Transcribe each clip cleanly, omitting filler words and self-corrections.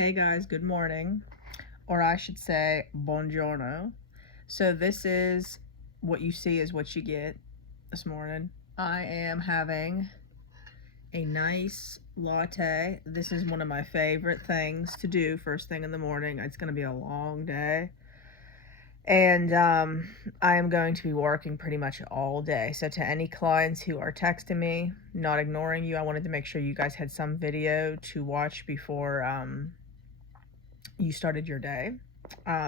Hey guys, good morning, or I should say buongiorno. So this is what you see is what you get this morning. I am having a nice latte. This is one of my favorite things to do first thing in the morning. It's going to be a long day. And I am going to be working pretty much all day. So to any clients who are texting me, not ignoring you, I wanted to make sure you guys had some video to watch before you started your day.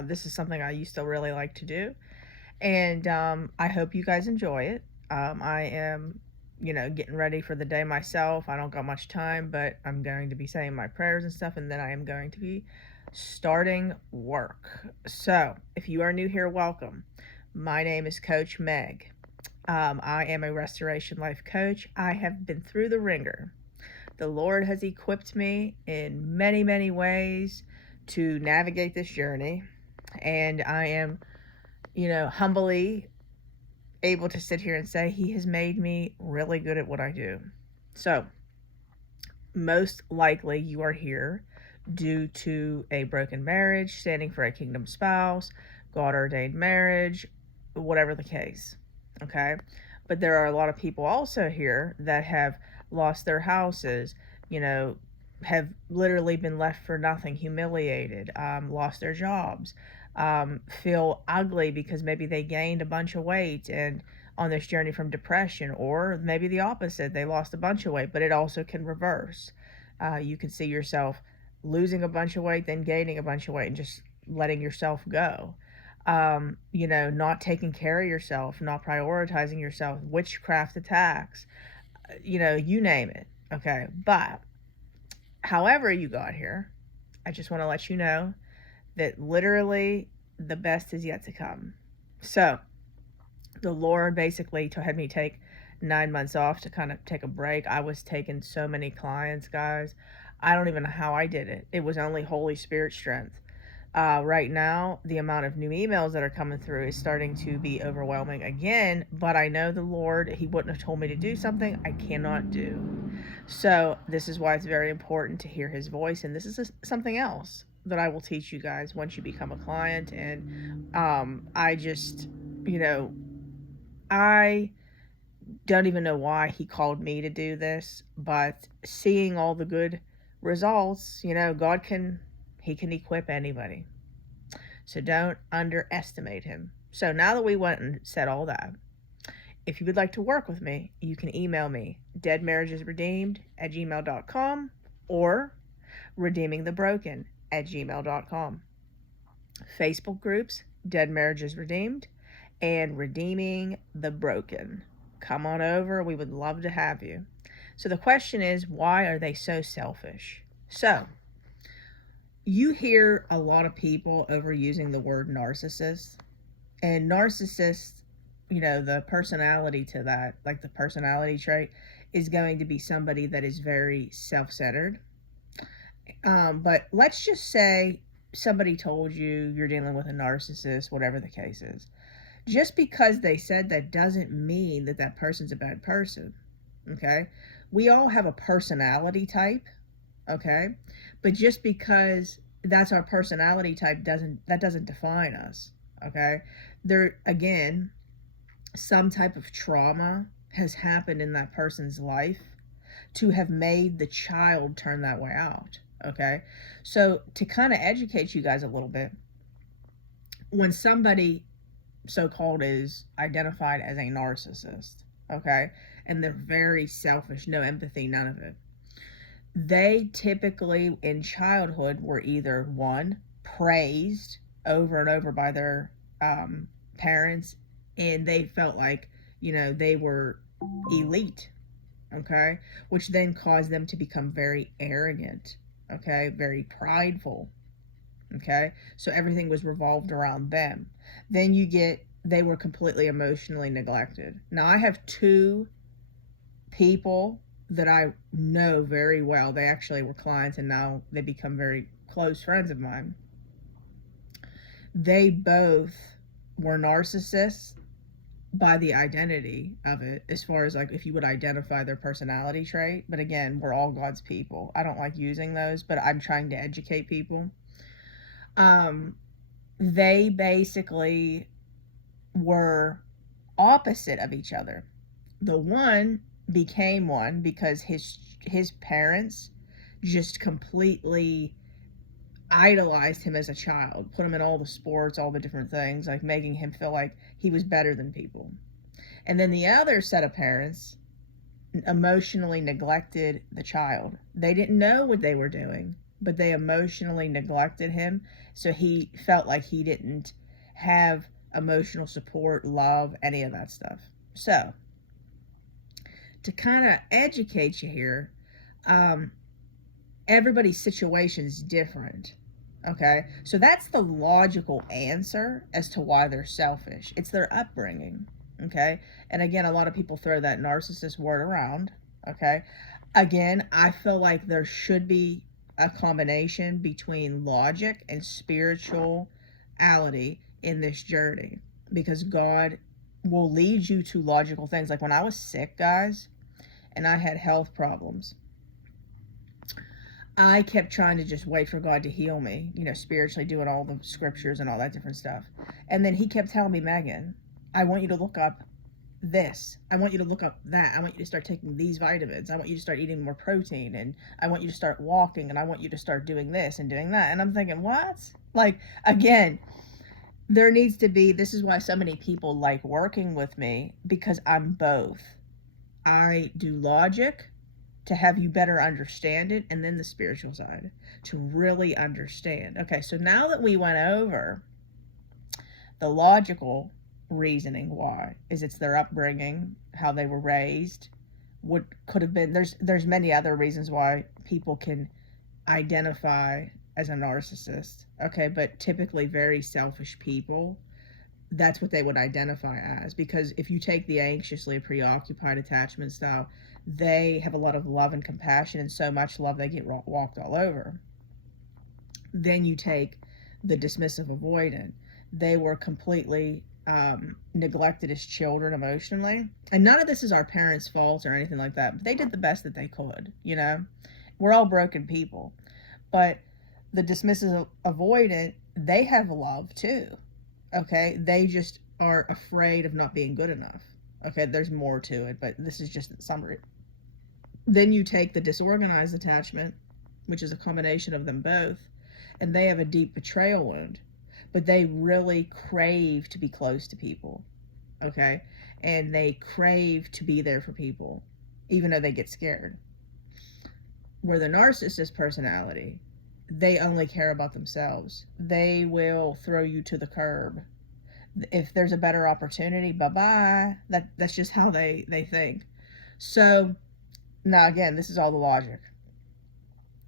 This is something I used to really like to do, and I hope you guys enjoy it. I am, getting ready for the day myself. I don't got much time, but I'm going to be saying my prayers and stuff, and then I am going to be starting work. So, if you are new here, welcome. My name is Coach Meg. I am a restoration life coach. I have been through the ringer. The Lord has equipped me in many, many ways to navigate this journey. And I am, humbly able to sit here and say He has made me really good at what I do. So, most likely you are here due to a broken marriage, standing for a kingdom spouse, God ordained marriage, whatever the case. Okay? But there are a lot of people also here that have lost their houses, have literally been left for nothing, humiliated, lost their jobs, feel ugly because maybe they gained a bunch of weight and on this journey from depression, or maybe the opposite, they lost a bunch of weight, but it also can reverse. You can see yourself losing a bunch of weight, then gaining a bunch of weight, and just letting yourself go. Not taking care of yourself, not prioritizing yourself, witchcraft attacks, you name it. Okay. But however you got here, I just want to let you know that literally the best is yet to come. So the Lord basically had me take 9 months off to kind of take a break. I was taking so many clients, guys. I don't even know how I did it. It was only Holy Spirit strength. Right now, the amount of new emails that are coming through is starting to be overwhelming again, but I know the Lord, He wouldn't have told me to do something I cannot do. So, this is why it's very important to hear His voice, and this is something else that I will teach you guys once you become a client. And I just, I don't even know why He called me to do this, but seeing all the good results, God can equip anybody. So don't underestimate Him. So now that we went and said all that, if you would like to work with me, you can email me deadmarriagesredeemed@gmail.com or redeemingthebroken@gmail.com. Facebook groups, Dead Marriages Redeemed and Redeeming the Broken. Come on over. We would love to have you. So the question is, why are they so selfish? So you hear a lot of people overusing the word narcissist, and narcissist, the personality to that, like the personality trait, is going to be somebody that is very self-centered. But let's just say somebody told you you're dealing with a narcissist, whatever the case is. Just because they said that doesn't mean that that person's a bad person. Okay? We all have a personality type. Okay? But just because that's our personality type doesn't define us. Okay? There, again, some type of trauma has happened in that person's life to have made the child turn that way out. Okay? So to kind of educate you guys a little bit, when somebody so-called is identified as a narcissist, okay, and they're very selfish, no empathy, none of it, they typically in childhood were either one, praised over and over by their parents, and they felt like they were elite, okay, which then caused them to become very arrogant, okay, very prideful, okay, so everything was revolved around them. Then they were completely emotionally neglected. Now I have two people that I know very well. They actually were clients and now they become very close friends of mine. They both were narcissists by the identity of it, as far as like if you would identify their personality trait. But again, we're all God's people. I don't like using those, but I'm trying to educate people. Um, they basically were opposite of each other. The one became one because his parents just completely idolized him as a child, put him in all the sports, all the different things, like making him feel like he was better than people. And then the other set of parents emotionally neglected the child. They didn't know what they were doing, but they emotionally neglected him. So he felt like he didn't have emotional support, love, any of that stuff. So, to kind of educate you here, um, everybody's situation is different. Okay, so that's the logical answer as to why they're selfish. It's their upbringing. Okay, and again, a lot of people throw that narcissist word around. Okay, again, I feel like there should be a combination between logic and spirituality in this journey, because God will lead you to logical things. Like when I was sick, guys, and I had health problems, I kept trying to just wait for God to heal me, spiritually, doing all the scriptures and all that different stuff. And then he kept telling me, Megan, I want you to look up this. I want you to look up that. I want you to start taking these vitamins. I want you to start eating more protein. And I want you to start walking. And I want you to start doing this and doing that. And I'm thinking, what? Like, again, there needs to be, this is why so many people like working with me, because I'm both. I do logic to have you better understand it, and then the spiritual side to really understand. Okay, so now that we went over the logical reasoning why, is it's their upbringing, how they were raised, what could have been, there's many other reasons why people can identify as a narcissist. Okay, but typically very selfish people, that's what they would identify as. Because if you take the anxiously preoccupied attachment style, they have a lot of love and compassion, and so much love they get walked all over. Then you take the dismissive avoidant. They were completely neglected as children emotionally. And none of this is our parents' fault or anything like that, but they did the best that they could. We're all broken people. But the dismissive avoidant, they have love too. Okay, they just are afraid of not being good enough. Okay, there's more to it, but this is just a summary. Then you take the disorganized attachment, which is a combination of them both, and they have a deep betrayal wound, but they really crave to be close to people. Okay, and they crave to be there for people, even though they get scared. Where the narcissist personality, they only care about themselves. They will throw you to the curb. If there's a better opportunity, bye-bye. That's just how they think. So now again, this is all the logic.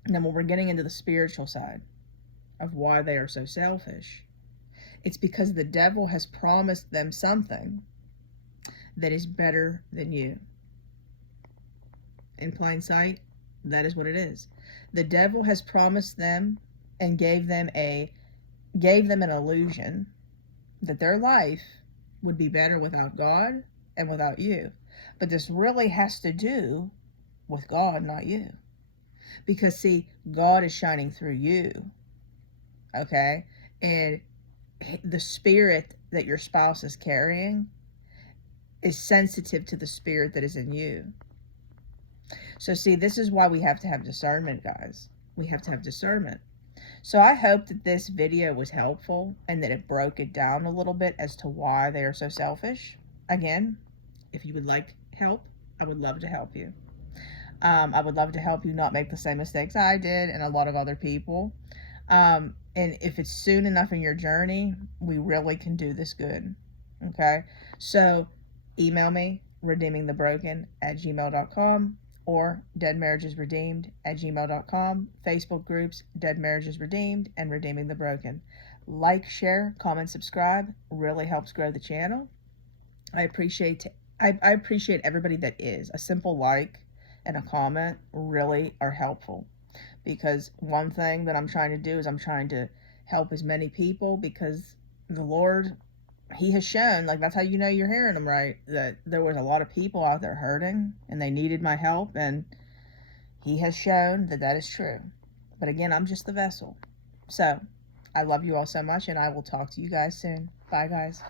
Now when we're getting into the spiritual side of why they are so selfish, it's because the devil has promised them something that is better than you. In plain sight, that is what it is. The devil has promised them and gave them an illusion that their life would be better without God and without you. But this really has to do with God, not you. Because see, God is shining through you. Okay? And the spirit that your spouse is carrying is sensitive to the spirit that is in you. So see, this is why we have to have discernment, guys. We have to have discernment. So I hope that this video was helpful and that it broke it down a little bit as to why they are so selfish. Again, if you would like help, I would love to help you. I would love to help you not make the same mistakes I did and a lot of other people. And if it's soon enough in your journey, we really can do this good. Okay? So email me, redeemingthebroken@gmail.com, or deadmarriagesredeemed@gmail.com. Facebook groups, Dead Marriages Redeemed and Redeeming the Broken. Like, share, comment, subscribe. Really helps grow the channel. I appreciate everybody that is. A simple like and a comment really are helpful, because one thing that I'm trying to do is I'm trying to help as many people, because the Lord he has shown, like, that's how you know you're hearing him right, that there was a lot of people out there hurting and they needed my help, and he has shown that that is true. But again, I'm just the vessel. So I love you all so much, and I will talk to you guys soon. Bye, guys.